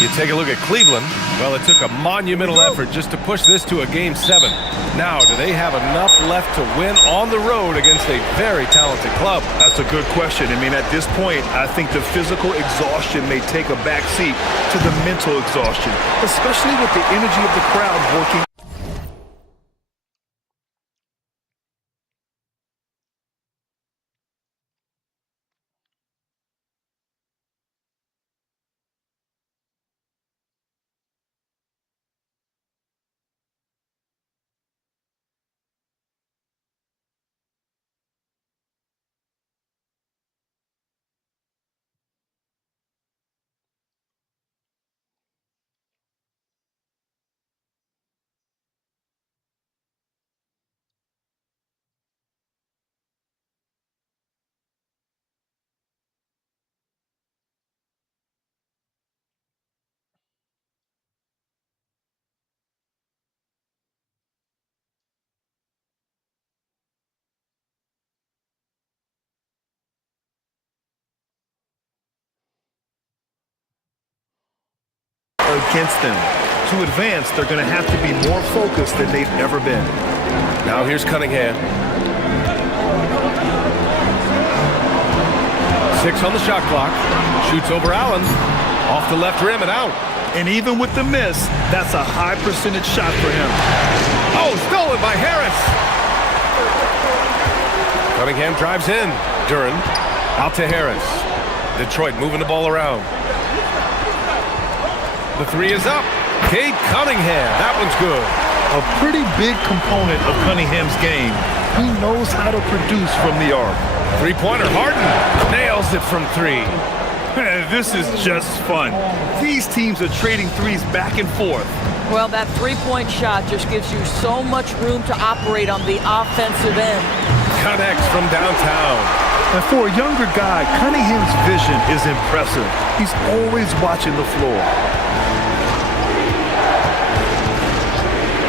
You take a look at Cleveland. Well, it took a monumental effort just to push this to a Game 7. Now, do they have enough left to win on the road against a very talented club? That's a good question. I mean, at this point, I think the physical exhaustion may take a backseat to the mental exhaustion, especially with the energy of the crowd working. Against them. To advance, they're going to have to be more focused than they've ever been. Now here's Cunningham. 6 on the shot clock. Shoots over Allen. Off the left rim and out. And even with the miss, that's a high percentage shot for him. Oh, stolen by Harris. Cunningham drives in. Duren out to Harris. Detroit moving the ball around. The three is up. Cade Cunningham. That one's good. A pretty big component of Cunningham's game. He knows how to produce from the arc. Three-pointer. Harden nails it from 3. This is just fun. These teams are trading threes back and forth. Well, that three-point shot just gives you so much room to operate on the offensive end. Connects from downtown. And for a younger guy, Cunningham's vision is impressive. He's always watching the floor.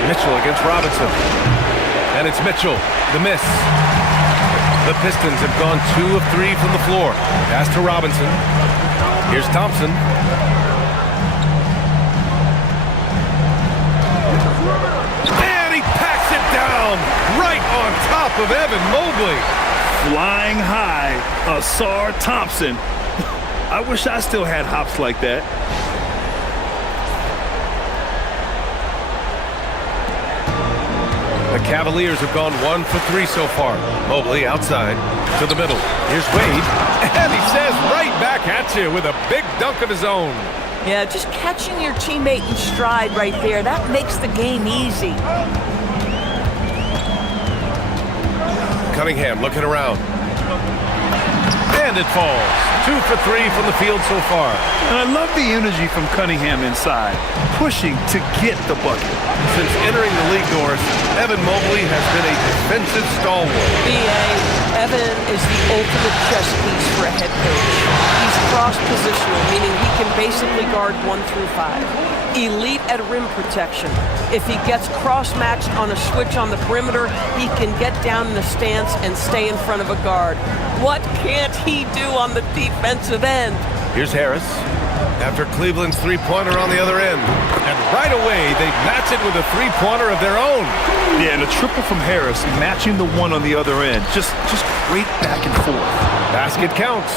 Mitchell against Robinson. And it's Mitchell. The miss. The Pistons have gone 2 of 3 from the floor. Pass to Robinson. Here's Thompson. And he packs it down right on top of Evan Mobley. Flying high, Asar Thompson. I wish I still had hops like that. The Cavaliers have gone 1 for 3 so far. Mobley outside to the middle. Here's Wade. And he says right back at you with a big dunk of his own. Yeah, just catching your teammate in stride right there, that makes the game easy. Cunningham looking around. And it falls. 2 for 3 from the field so far. And I love the energy from Cunningham inside, pushing to get the bucket. Since entering the league, Norris, Evan Mobley has been a defensive stalwart. B.A., Evan is the ultimate chess piece for a head coach. He's cross-positional, meaning he can basically guard 1 through 5. Elite at rim protection. If he gets cross-matched on a switch on the perimeter, he can get down in a stance and stay in front of a guard. What can't he do on the defensive end? Here's Harris. After Cleveland's three-pointer on the other end. And right away, they match it with a three-pointer of their own. Yeah, and a triple from Harris, matching the one on the other end. Just great back and forth. Basket counts.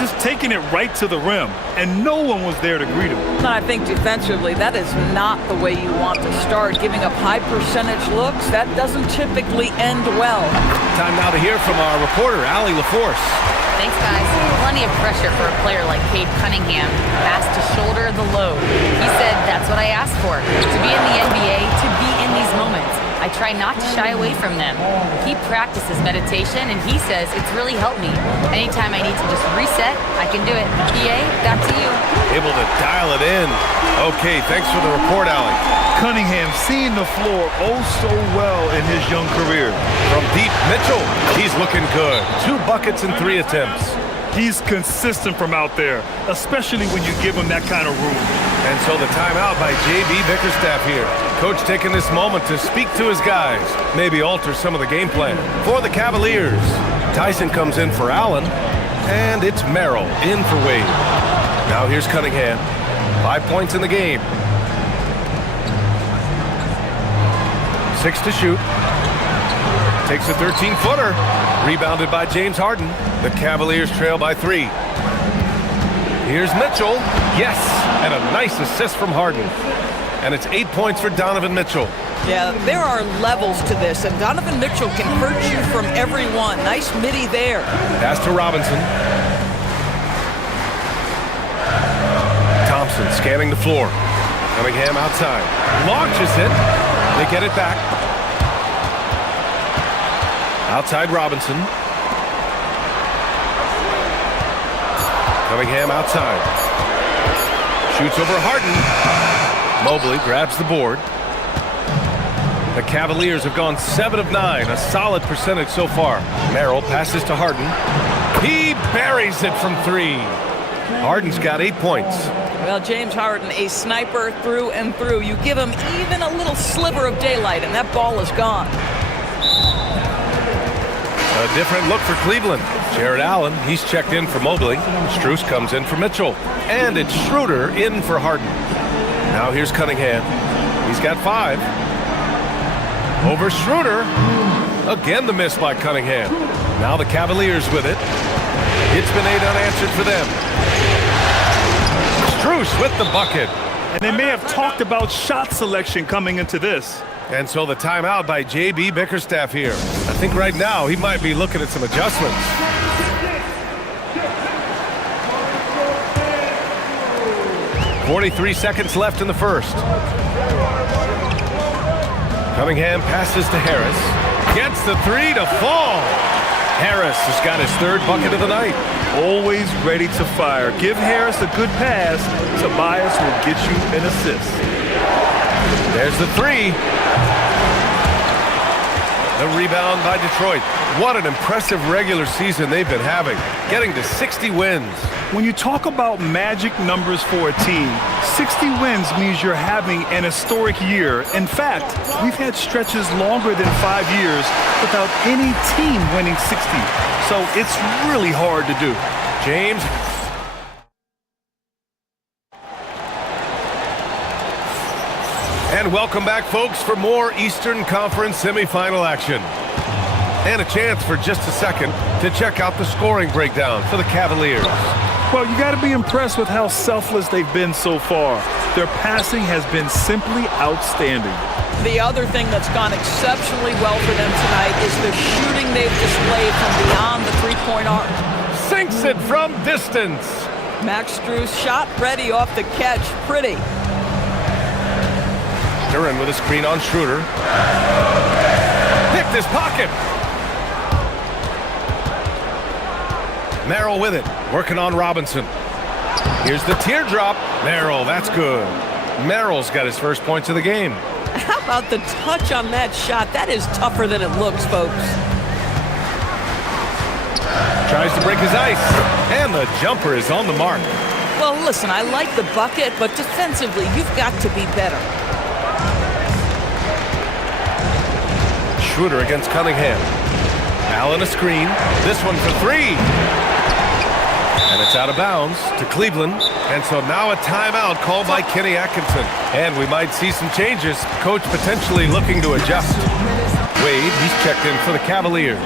Just taking it right to the rim, and no one was there to greet him. I think defensively, that is not the way you want to start. Giving up high percentage looks, that doesn't typically end well. Time now to hear from our reporter, Allie LaForce. Thanks, guys. Plenty of pressure for a player like Cade Cunningham. Has to shoulder the load. He said, that's what I asked for. To be in the NBA, to be in these moments. I try not to shy away from them. He practices meditation, and he says it's really helped me. Anytime I need to just reset, I can do it. PA, back to you. Able to dial it in. Okay, thanks for the report, Allie. Cunningham seeing the floor oh so well in his young career. From deep, Mitchell. He's looking good. 2 buckets and 3 attempts. He's consistent from out there, especially when you give him that kind of room. And so the timeout by J.B. Bickerstaff here. Coach taking this moment to speak to his guys, maybe alter some of the game plan. For the Cavaliers, Tyson comes in for Allen, and it's Merrill in for Wade. Now here's Cunningham. 5 points in the game. 6 to shoot. Takes a 13-footer. Rebounded by James Harden. The Cavaliers trail by 3. Here's Mitchell. Yes, and a nice assist from Harden. And it's 8 points for Donovan Mitchell. Yeah, there are levels to this, and Donovan Mitchell can hurt you from every one. Nice midi there. Pass to Robinson. Thompson scanning the floor. Cunningham outside. Launches it. They get it back. Outside Robinson. Cunningham outside. Shoots over Harden. Mobley grabs the board. The Cavaliers have gone 7 of 9, a solid percentage so far. Merrill passes to Harden. He buries it from 3. Harden's got 8 points. Well, James Harden, a sniper through and through. You give him even a little sliver of daylight, and that ball is gone. A different look for Cleveland. Jared Allen, he's checked in for Mobley. Strus comes in for Mitchell. And it's Schroeder in for Harden. Now here's Cunningham. He's got 5. Over Schroeder. Again the miss by Cunningham. Now the Cavaliers with it. It's been 8 unanswered for them. Strus with the bucket. And they may have talked about shot selection coming into this. And so the timeout by J.B. Bickerstaff here. I think right now he might be looking at some adjustments. .43 seconds left in the first. Cunningham passes to Harris. Gets the 3 to fall. Harris has got his 3rd bucket of the night. Always ready to fire. Give Harris a good pass. Tobias will get you an assist. There's the 3. The rebound by Detroit. What an impressive regular season they've been having, getting to 60 wins. When you talk about magic numbers for a team, 60 wins means you're having an historic year. In fact, we've had stretches longer than 5 years without any team winning 60. So it's really hard to do. James. And welcome back, folks, for more Eastern Conference semifinal action. And a chance for just a second to check out the scoring breakdown for the Cavaliers. Well, you got to be impressed with how selfless they've been so far. Their passing has been simply outstanding. The other thing that's gone exceptionally well for them tonight is the shooting they've displayed from beyond the three-point arc. Sinks it from distance. Max Strus shot ready off the catch. Pretty. Duran with a screen on Schroeder. Picked his pocket. Merrill with it, working on Robinson. Here's the teardrop. Merrill, that's good. Merrill's got his first points of the game. How about the touch on that shot? That is tougher than it looks, folks. Tries to break his ice, and the jumper is on the mark. Well, listen, I like the bucket, but defensively, you've got to be better. Schroeder against Cunningham. Allen a screen. This one for 3. And it's out of bounds to Cleveland. And so now a timeout called by Kenny Atkinson. And we might see some changes. Coach potentially looking to adjust. Wade, he's checked in for the Cavaliers.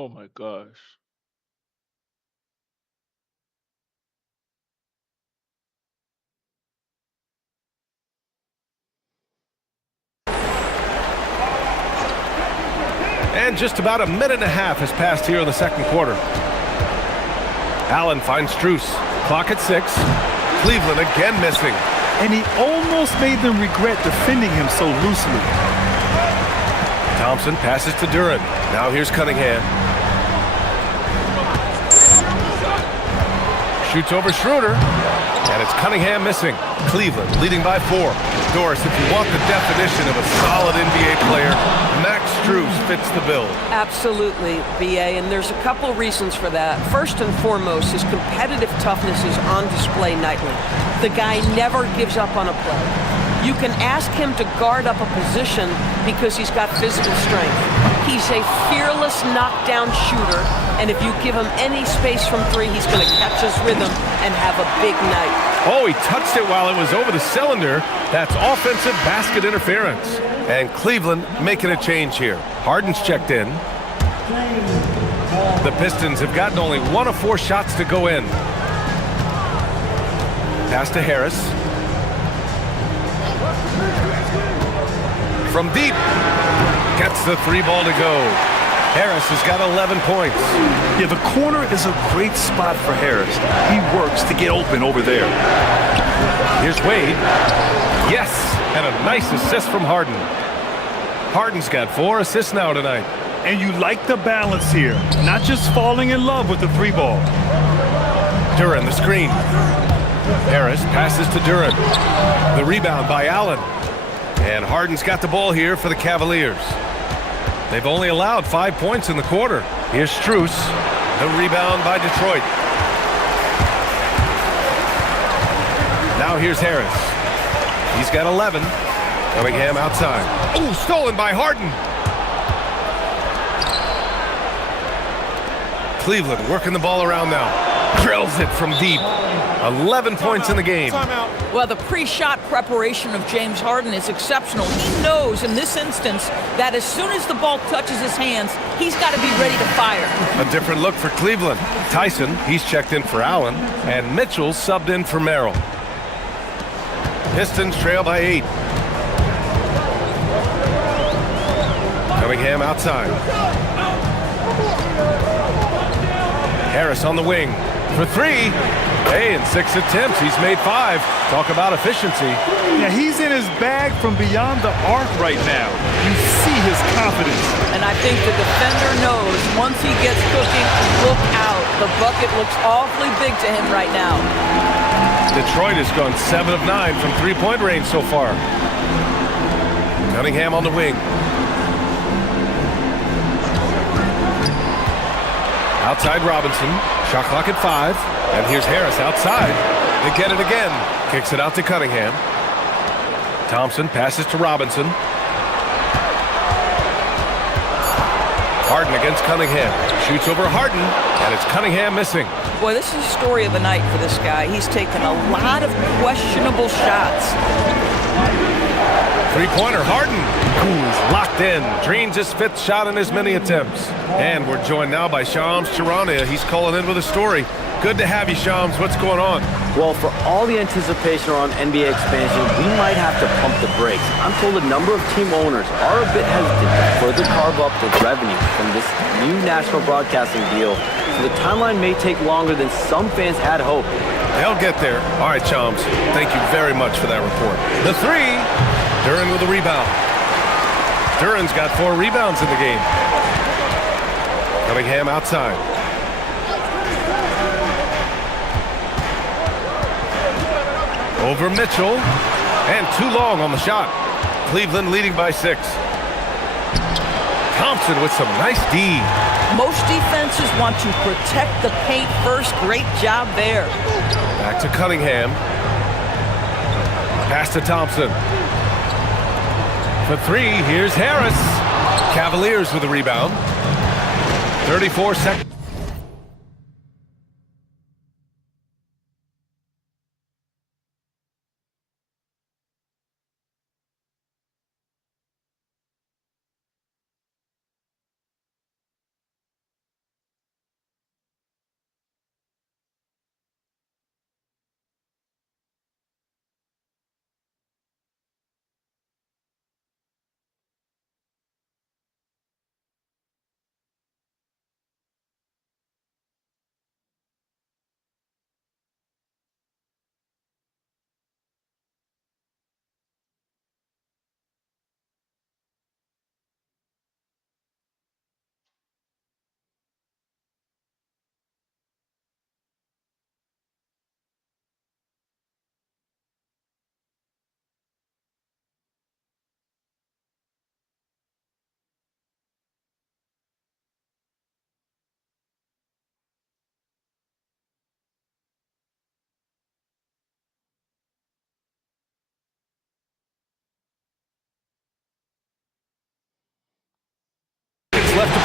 Oh my gosh. And just about a minute and a half has passed here in the second quarter. Allen finds Strus. Clock at 6. Cleveland again missing. And he almost made them regret defending him so loosely. Thompson passes to Duran. Now here's Cunningham. Shoots over Schroeder. And it's Cunningham missing. Cleveland leading by 4. Doris, if you want the definition of a solid NBA player, Max Strus fits the bill. Absolutely, BA, and there's a couple reasons for that. First and foremost, his competitive toughness is on display nightly. The guy never gives up on a play. You can ask him to guard up a position because he's got physical strength. He's a fearless knockdown shooter, and if you give him any space from 3, he's going to catch his rhythm and have a big night. Oh, he touched it while it was over the cylinder. That's offensive basket interference. And Cleveland making a change here. Harden's checked in. The Pistons have gotten only 1 of 4 shots to go in. Pass to Harris. From deep. Gets the 3 ball to go. Harris has got 11 points. Yeah, the corner is a great spot for Harris. He works to get open over there. Here's Wade. Yes, and a nice assist from Harden. Harden's got 4 assists now tonight. And you like the balance here. Not just falling in love with the 3 ball. Duran the screen. Harris passes to Duran. The rebound by Allen. And Harden's got the ball here for the Cavaliers. They've only allowed 5 points in the quarter. Here's Strus. The rebound by Detroit. Now here's Harris. He's got 11. Cunningham outside. Oh, stolen by Harden. Cleveland working the ball around now. Drills it from deep. 11 points in the game. Well, the pre-shot preparation of James Harden is exceptional. He knows in this instance that as soon as the ball touches his hands, he's got to be ready to fire. A different look for Cleveland. Tyson, he's checked in for Allen, and Mitchell subbed in for Merrill. Pistons trail by 8. Cunningham outside. Harris on the wing for 3. Hey, in 6 attempts, he's made 5. Talk about efficiency. Yeah, he's in his bag from beyond the arc right now. You see his confidence. And I think the defender knows once he gets cooking, look out. The bucket looks awfully big to him right now. Detroit has gone 7 of 9 from 3-point range so far. Cunningham on the wing. Outside Robinson. Shot clock at 5. And here's Harris outside. They get it again. Kicks it out to Cunningham. Thompson passes to Robinson. Harden against Cunningham. Shoots over Harden. And it's Cunningham missing. Boy, this is the story of the night for this guy. He's taken a lot of questionable shots. Three-pointer, Harden. He's locked in. Drains his 5th shot in as many attempts. And we're joined now by Shams Charania. He's calling in with a story. Good to have you, Shams. What's going on? Well, for all the anticipation around NBA expansion, we might have to pump the brakes. I'm told a number of team owners are a bit hesitant to further carve up the revenue from this new national broadcasting deal, so the timeline may take longer than some fans had hoped. They'll get there. All right, Shams. Thank you very much for that report. The 3. Duran with a rebound. Duran's got 4 rebounds in the game. Cunningham outside. Over Mitchell. And too long on the shot. Cleveland leading by 6. Thompson with some nice D. Most defenses want to protect the paint first. Great job there. Back to Cunningham. Pass to Thompson. For 3, here's Harris. Cavaliers with a rebound. 34 seconds.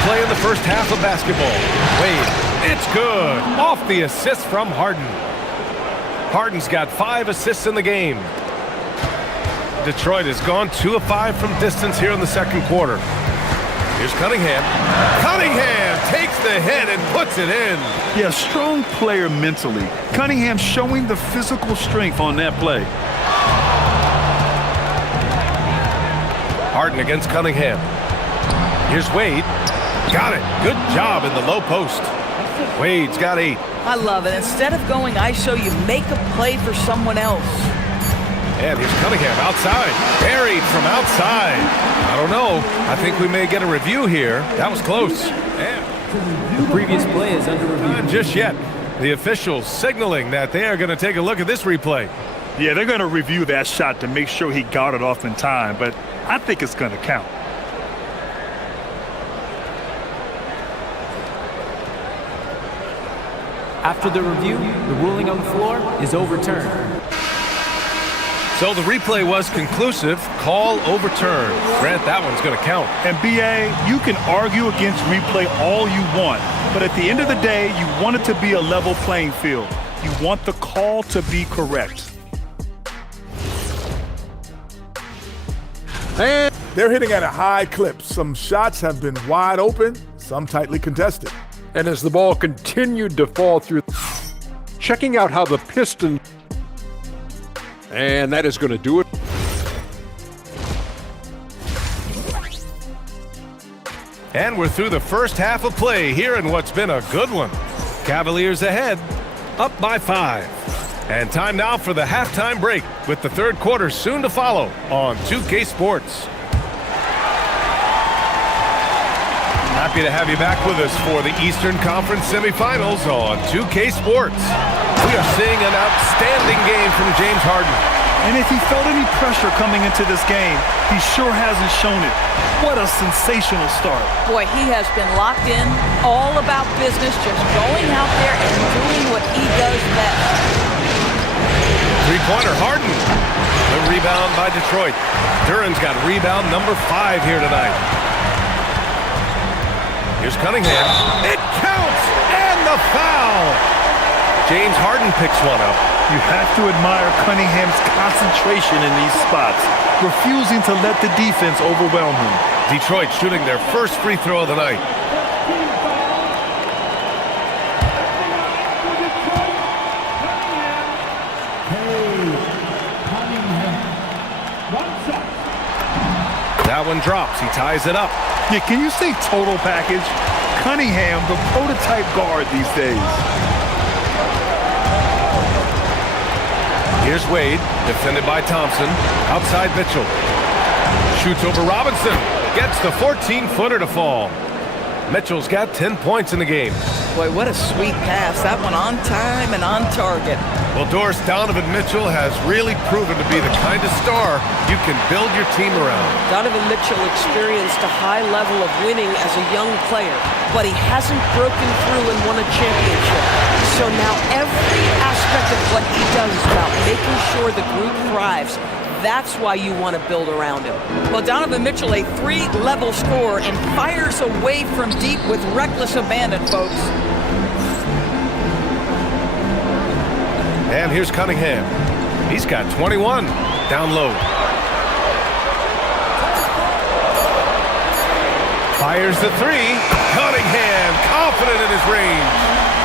play in the first half of basketball. Wade, it's good. Off the assist from Harden. Harden's got 5 assists in the game. Detroit has gone 2 of 5 from distance here in the second quarter. Here's Cunningham. Cunningham takes the hit and puts it in. Yeah, strong player mentally. Cunningham showing the physical strength on that play. Harden against Cunningham. Here's Wade. Got it. Good job in the low post. Wade's got 8. I love it. Instead of going ISO, you make a play for someone else. And here's Cunningham outside. Buried from outside. I don't know. I think we may get a review here. That was close. The previous play is under review. Not just yet. The officials signaling that they are going to take a look at this replay. Yeah, they're going to review that shot to make sure he got it off in time, but I think it's going to count. After the review, the ruling on the floor is overturned. So the replay was conclusive. Call overturned. Grant, that one's going to count. And BA, you can argue against replay all you want, but at the end of the day, you want it to be a level playing field. You want the call to be correct. And they're hitting at a high clip. Some shots have been wide open, some tightly contested. And as the ball continued to fall through, checking out how the Pistons, and that is going to do it. And we're through the first half of play here in what's been a good one. Cavaliers ahead, up by 5. And time now for the halftime break with the third quarter soon to follow on 2K Sports. Happy to have you back with us for the Eastern Conference semifinals on 2K Sports. We are seeing an outstanding game from James Harden. And if he felt any pressure coming into this game, he sure hasn't shown it. What a sensational start. Boy, he has been locked in, all about business, just going out there and doing what he does best. Three-pointer, Harden. The rebound by Detroit. Duran's got rebound number 5 here tonight. Here's Cunningham. It counts! And the foul! James Harden picks one up. You have to admire Cunningham's concentration in these spots, refusing to let the defense overwhelm him. Detroit shooting their first free throw of the night. That one drops. He ties it up. Yeah, can you say total package? Cunningham, the prototype guard these days. Here's Wade, defended by Thompson. Outside Mitchell. Shoots over Robinson. Gets the 14-footer to fall. Mitchell's got 10 points in the game. Boy, what a sweet pass. That one on time and on target. Well, Doris, Donovan Mitchell has really proven to be the kind of star you can build your team around. Donovan Mitchell experienced a high level of winning as a young player, but he hasn't broken through and won a championship. So now every aspect of what he does is about making sure the group thrives. That's why you want to build around him. Well, Donovan Mitchell, a 3-level scorer, and fires away from deep with reckless abandon, folks. And here's Cunningham. He's got 21. Down low. Fires the 3. Cunningham, confident in his range.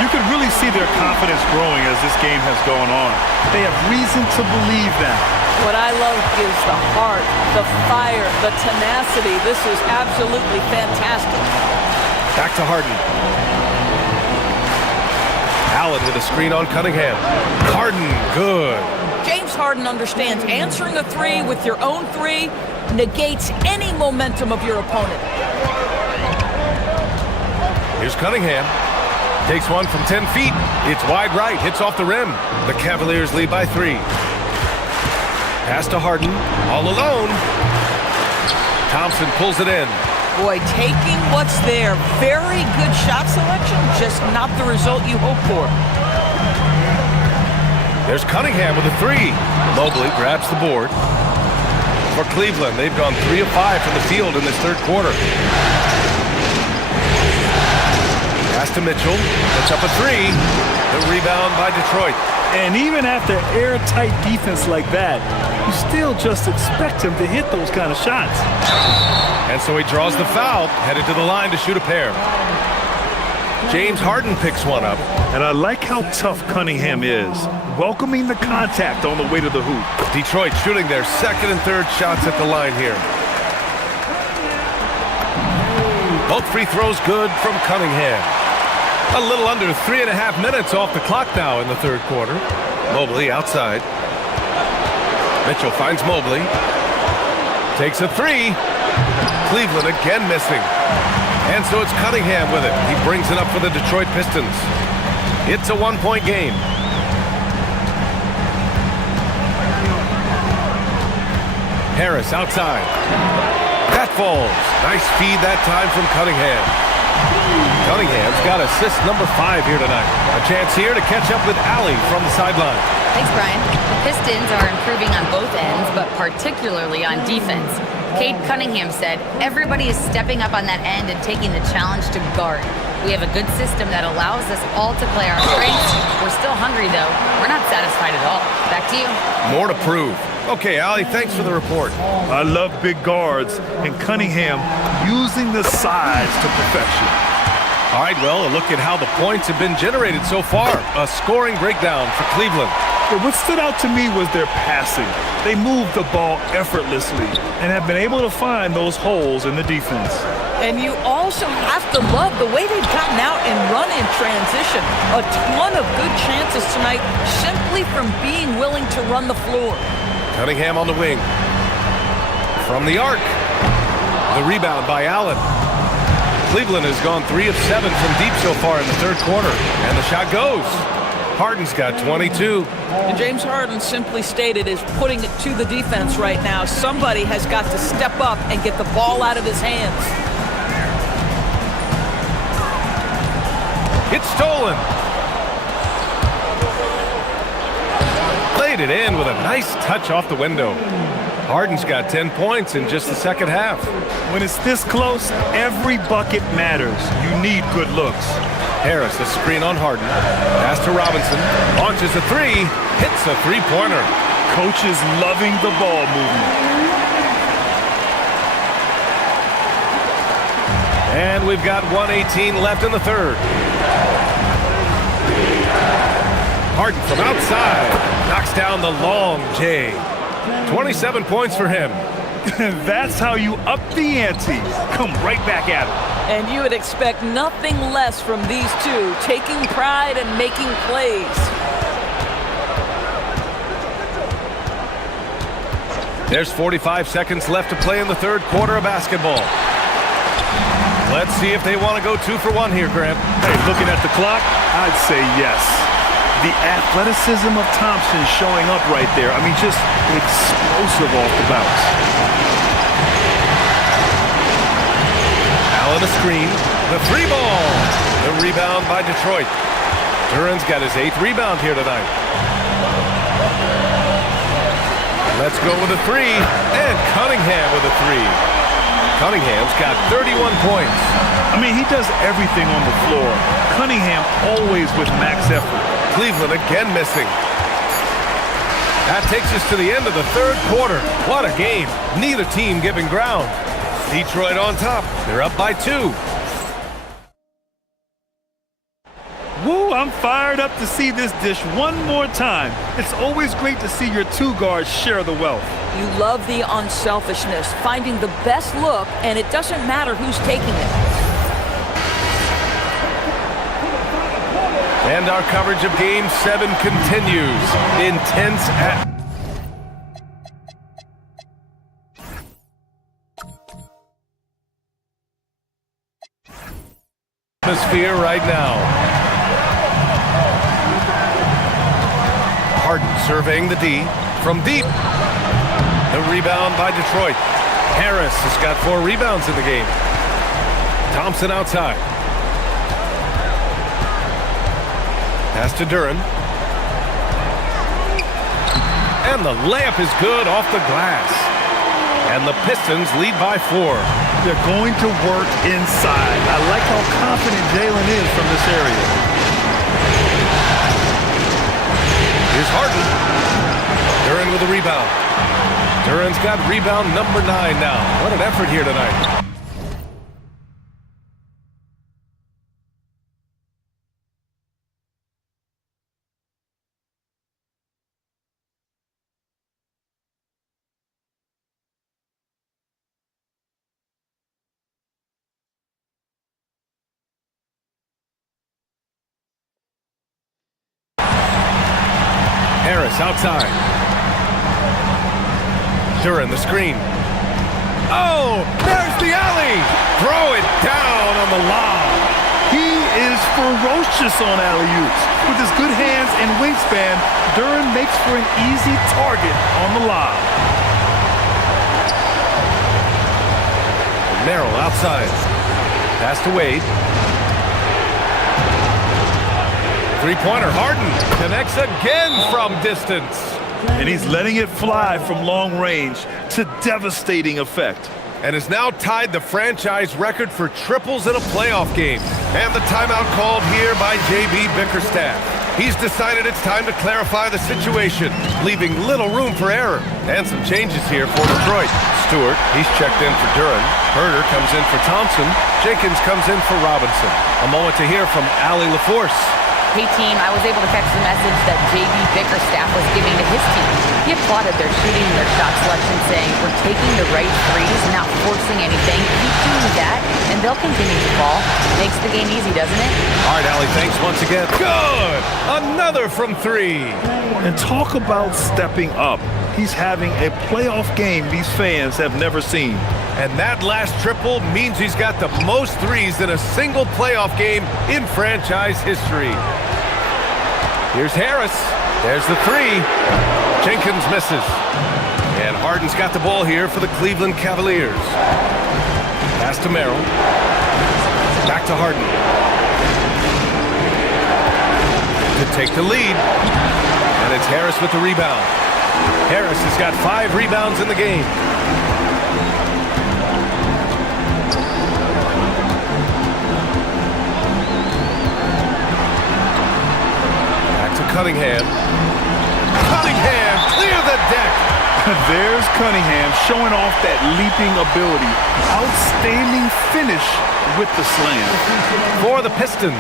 You can really see their confidence growing as this game has gone on. They have reason to believe that. What I love is the heart, the fire, the tenacity. This is absolutely fantastic. Back to Harden. Allen with a screen on Cunningham. Harden, good. James Harden understands answering a 3 with your own 3 negates any momentum of your opponent. Here's Cunningham. Takes one from 10 feet. It's wide right. Hits off the rim. The Cavaliers lead by 3. Pass to Harden. All alone. Thompson pulls it in. Boy, taking what's there. Very good shot selection, just not the result you hope for. There's Cunningham with a 3. Mobley grabs the board. For Cleveland, they've gone 3 of 5 from the field in this third quarter. Pass to Mitchell. Puts up a three. The rebound by Detroit. And even after airtight defense like that, you still just expect him to hit those kind of shots. And so he draws the foul, headed to the line to shoot a pair. James Harden picks one up. And I like how tough Cunningham is, welcoming the contact on the way to the hoop. Detroit shooting their second and third shots at the line here. Both free throws good from Cunningham. A little under 3.5 minutes off the clock now in the third quarter. Mobley outside. Mitchell finds Mobley. Takes a three. Cleveland again missing. And so it's Cunningham with it. He brings it up for the Detroit Pistons. It's a one-point game. Harris outside. That falls. Nice feed that time from Cunningham. Cunningham's got assist number 5 here tonight. A chance here to catch up with Allie from the sideline. Thanks, Brian. The Pistons are improving on both ends, but particularly on defense. Cade Cunningham said, everybody is stepping up on that end and taking the challenge to guard. We have a good system that allows us all to play our strengths. We're still hungry, though. We're not satisfied at all. Back to you. More to prove. Okay, Allie, thanks for the report. I love big guards, and Cunningham using the size to perfection. All right, well, a look at how the points have been generated so far. A scoring breakdown for Cleveland. But what stood out to me was their passing. They moved the ball effortlessly and have been able to find those holes in the defense. And you also have to love the way they've gotten out and run in transition. A ton of good chances tonight simply from being willing to run the floor. Cunningham on the wing. From the arc. The rebound by Allen. Cleveland has gone 3 of 7 from deep so far in the third quarter. And the shot goes. Harden's got 22. And James Harden simply stated is putting it to the defense right now. Somebody has got to step up and get the ball out of his hands. It's stolen. Laid it in with a nice touch off the window. Harden's got 10 points in just the second half. When it's this close, every bucket matters. You need good looks. Harris, a screen on Harden. Pass to Robinson. Launches a three. Hits a three-pointer. Coaches loving the ball movement. And we've got 1:18 left in the third. Harden from outside. Knocks down the long J. 27 points for him. That's how you up the ante. Come right back at him. And you would expect nothing less from these two, taking pride and making plays. There's 45 seconds left to play in the third quarter of basketball. Let's see if they want to go 2 for 1 here, Grant. Hey, looking at the clock, I'd say yes. The athleticism of Thompson showing up right there. I mean, just explosive off the bounce. Allen a screen. The three ball. The rebound by Detroit. Duran's got his 8th rebound here tonight. Let's go with a three. And Cunningham with a three. Cunningham's got 31 points. I mean, he does everything on the floor. Cunningham always with max effort. Cleveland again missing. That takes us to the end of the third quarter. What a game. Neither team giving ground. Detroit on top. They're up by 2. Woo, I'm fired up to see this dish one more time. It's always great to see your two guards share the wealth. You love the unselfishness, finding the best look, and it doesn't matter who's taking it. And our coverage of Game 7 continues. Intense atmosphere right now. Harden surveying the D from deep. The rebound by Detroit. Harris has got 4 rebounds in the game. Thompson outside. Pass to Duran. And the layup is good off the glass. And the Pistons lead by 4. They're going to work inside. I like how confident Jalen is from this area. Here's Harden. Duren with a rebound. Duren's got rebound number 9 now. What an effort here tonight. Harris outside. Duren the screen. Oh, there's the alley. Throw it down on the lob. He is ferocious on alley-oops. With his good hands and wingspan, Duren makes for an easy target on the lob. Merrill outside. Pass to Wade. Three-pointer, Harden connects again from distance. And he's letting it fly from long range to devastating effect. And has now tied the franchise record for triples in a playoff game. And the timeout called here by J.B. Bickerstaff. He's decided it's time to clarify the situation, leaving little room for error. And some changes here for Detroit. Stewart, he's checked in for Duren. Herter comes in for Thompson. Jenkins comes in for Robinson. A moment to hear from Allie LaForce. Hey team, I was able to catch the message that J.B. Bickerstaff was giving to his team. He applauded their shooting and their shot selection, saying, "We're taking the right threes, not forcing anything. Keep doing that, and they'll continue to fall." Makes the game easy, doesn't it? All right, Allie, thanks once again. Good! Another from 3. And talk about stepping up. He's having a playoff game these fans have never seen. And that last triple means he's got the most threes in a single playoff game in franchise history. Here's Harris. There's the 3. Jenkins misses. And Harden's got the ball here for the Cleveland Cavaliers. Pass to Merrill. Back to Harden. To take the lead. And it's Harris with the rebound. Harris has got 5 rebounds in the game. Cunningham. Cunningham, clear the deck. There's Cunningham showing off that leaping ability. Outstanding finish with the slam. For the Pistons,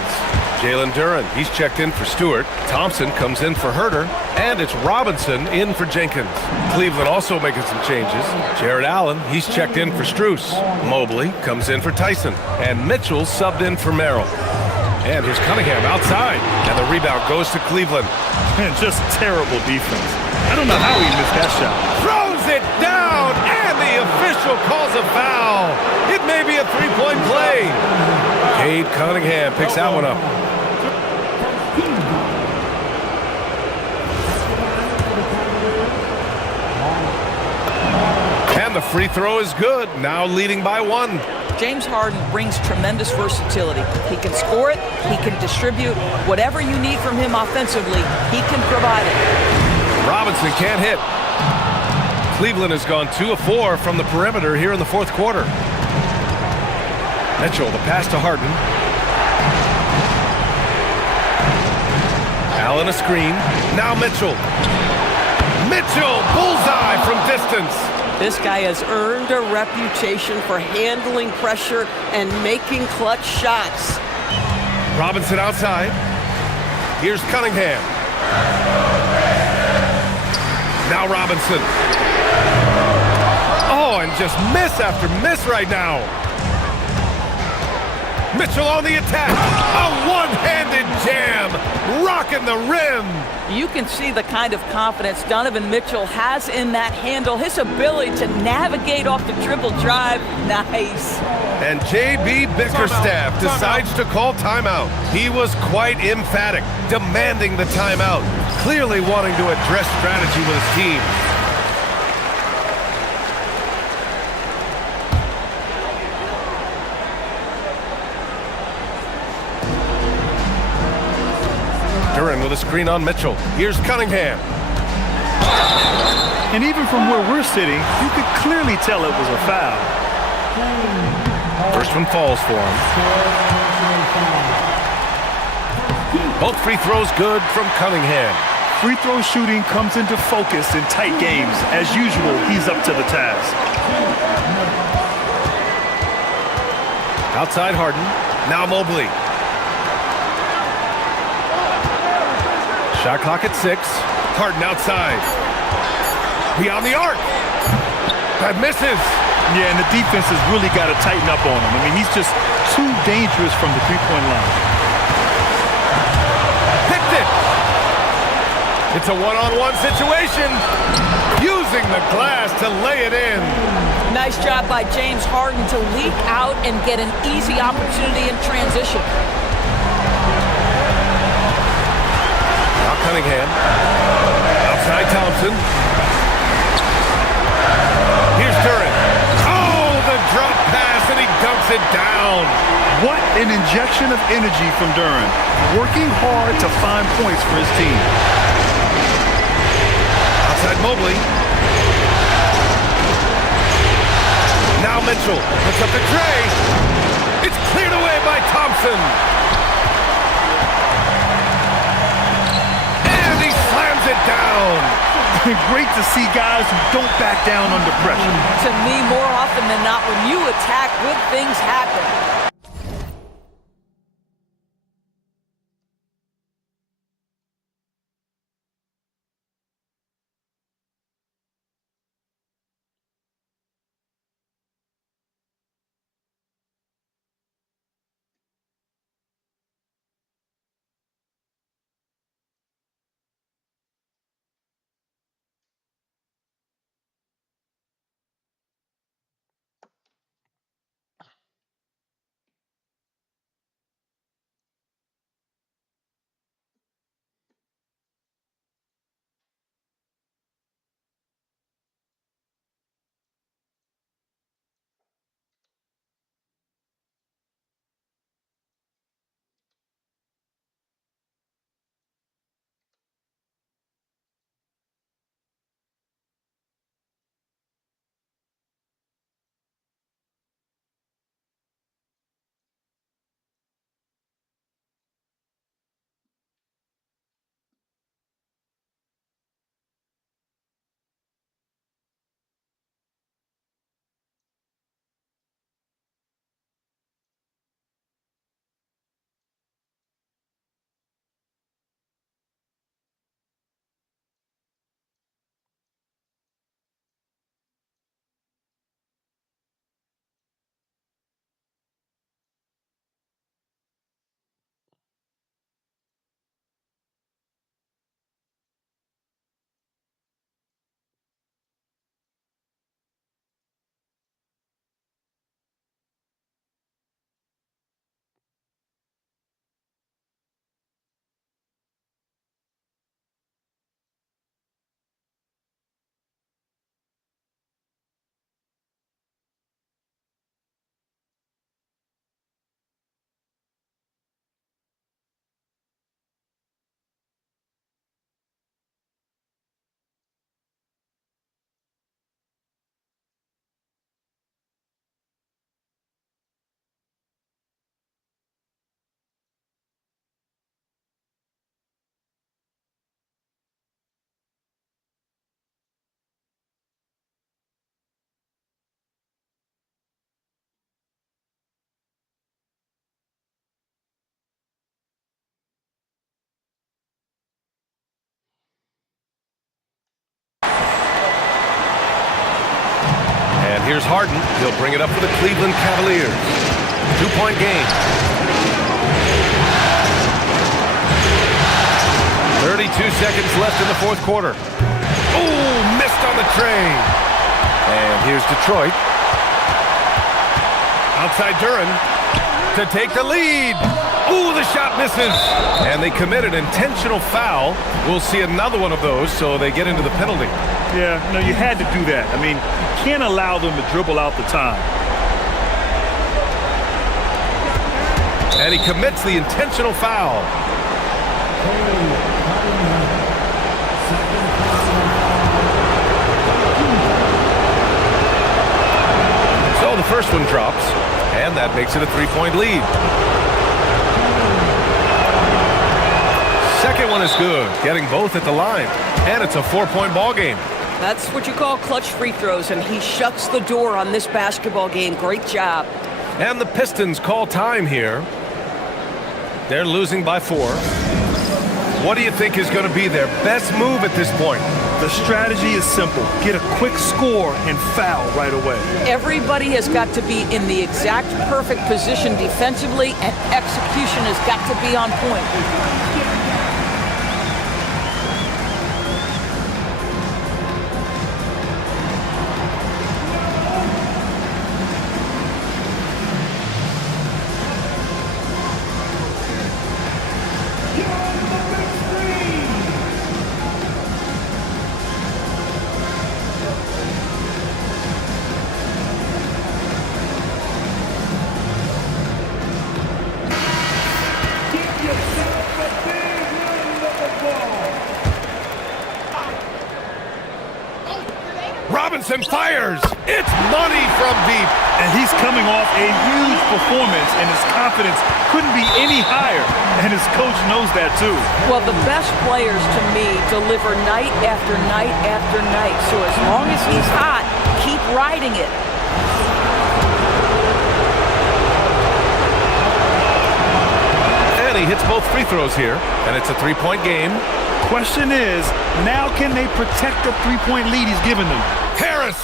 Jalen Duren, he's checked in for Stewart. Thompson comes in for Herter. And it's Robinson in for Jenkins. Cleveland also making some changes. Jared Allen, he's checked in for Strus. Mobley comes in for Tyson. And Mitchell subbed in for Merrill. And here's Cunningham outside. And the rebound goes to Cleveland. And just terrible defense. I don't know how he missed that shot. Throws it down, and the official calls a foul. It may be a three-point play. Cade Cunningham picks that one up. And the free throw is good, now leading by 1. James Harden brings tremendous versatility. He can score it, he can distribute. Whatever you need from him offensively, he can provide it. Robinson can't hit. Cleveland has gone 2 of 4 from the perimeter here in the 4th quarter. Mitchell, the pass to Harden. Allen a screen. Now Mitchell. Mitchell, bullseye from distance. This guy has earned a reputation for handling pressure and making clutch shots. Robinson outside. Here's Cunningham. Now Robinson. Oh, and just miss after miss right now. Mitchell on the attack. A one-handed jam, rocking the rim. You can see the kind of confidence Donovan Mitchell has in that handle. His ability to navigate off the dribble drive, nice. And J.B. Bickerstaff decides to call timeout. He was quite emphatic, demanding the timeout, clearly wanting to address strategy with his team. Duren with a screen on Mitchell. Here's Cunningham. And even from where we're sitting, you could clearly tell it was a foul. First one falls for him. Both free throws good from Cunningham. Free throw shooting comes into focus in tight games. As usual, he's up to the task. Outside Harden. Now Mobley. Shot clock at 6. Harden outside. Beyond the arc. That misses. Yeah, and the defense has really got to tighten up on him. I mean, he's just too dangerous from the three-point line. Picked it. It's a one-on-one situation. Using the glass to lay it in. Nice job by James Harden to leak out and get an easy opportunity in transition. Now Cunningham. Outside Thompson. Here's Duran. Oh, the drop pass, and he dunks it down. What an injection of energy from Duran. Working hard to find points for his team. Outside Mobley. Now Mitchell puts up the tray. It's cleared away by Thompson. And he slams it down. Great to see guys who don't back down under pressure. To me, more often than not, when you attack, good things happen. Here's Harden. He'll bring it up for the Cleveland Cavaliers. 2-point game. 32 seconds left in the fourth quarter. Oh, missed on the tray. And here's Detroit. Outside Duran to take the lead. Ooh, the shot misses. And they commit an intentional foul. We'll see another one of those, so they get into the penalty. Yeah, no, you had to do that. I mean, you can't allow them to dribble out the time. And he commits the intentional foul. first one drops, and that makes it a 3-point lead. Second one is good, getting both at the line, and it's a 4-point ball game. That's what you call clutch free throws, and he shuts the door on this basketball game. Great job. And the Pistons call time here. They're losing by 4. What do you think is going to be their best move at this point? The strategy is simple. Get a quick score and foul right away. Everybody has got to be in the exact perfect position defensively, and execution has got to be on point. Robinson fires. It's money from deep. And he's coming off a huge performance, and his confidence couldn't be any higher. And his coach knows that too. Well, the best players to me deliver night after night after night. So as long as he's hot, keep riding it. And he hits both free throws here, and it's a 3-point game. Question is, now can they protect the 3-point lead he's given them? Harris,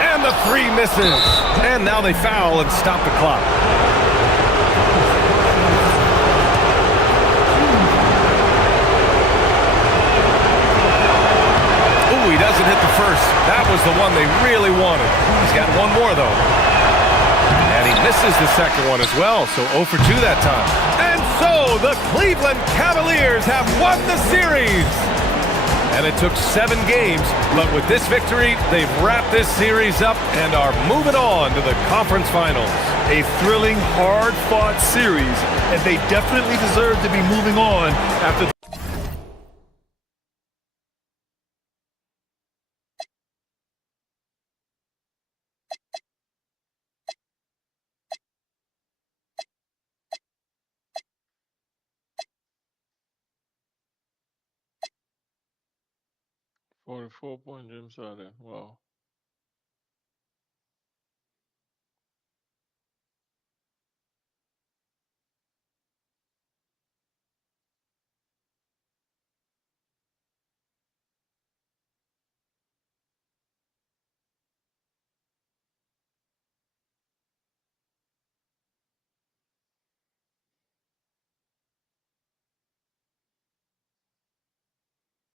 and the 3 misses. And now they foul and stop the clock. Ooh, he doesn't hit the first. That was the one they really wanted. He's got one more, though. And he misses the second one as well, so 0 for 2 that time. And so the Cleveland Cavaliers have won the series. And it took 7 games, but with this victory, they've wrapped this series up and are moving on to the conference finals. A thrilling, hard-fought series, and they definitely deserve to be moving on after. .4 Jim Sutton. Wow.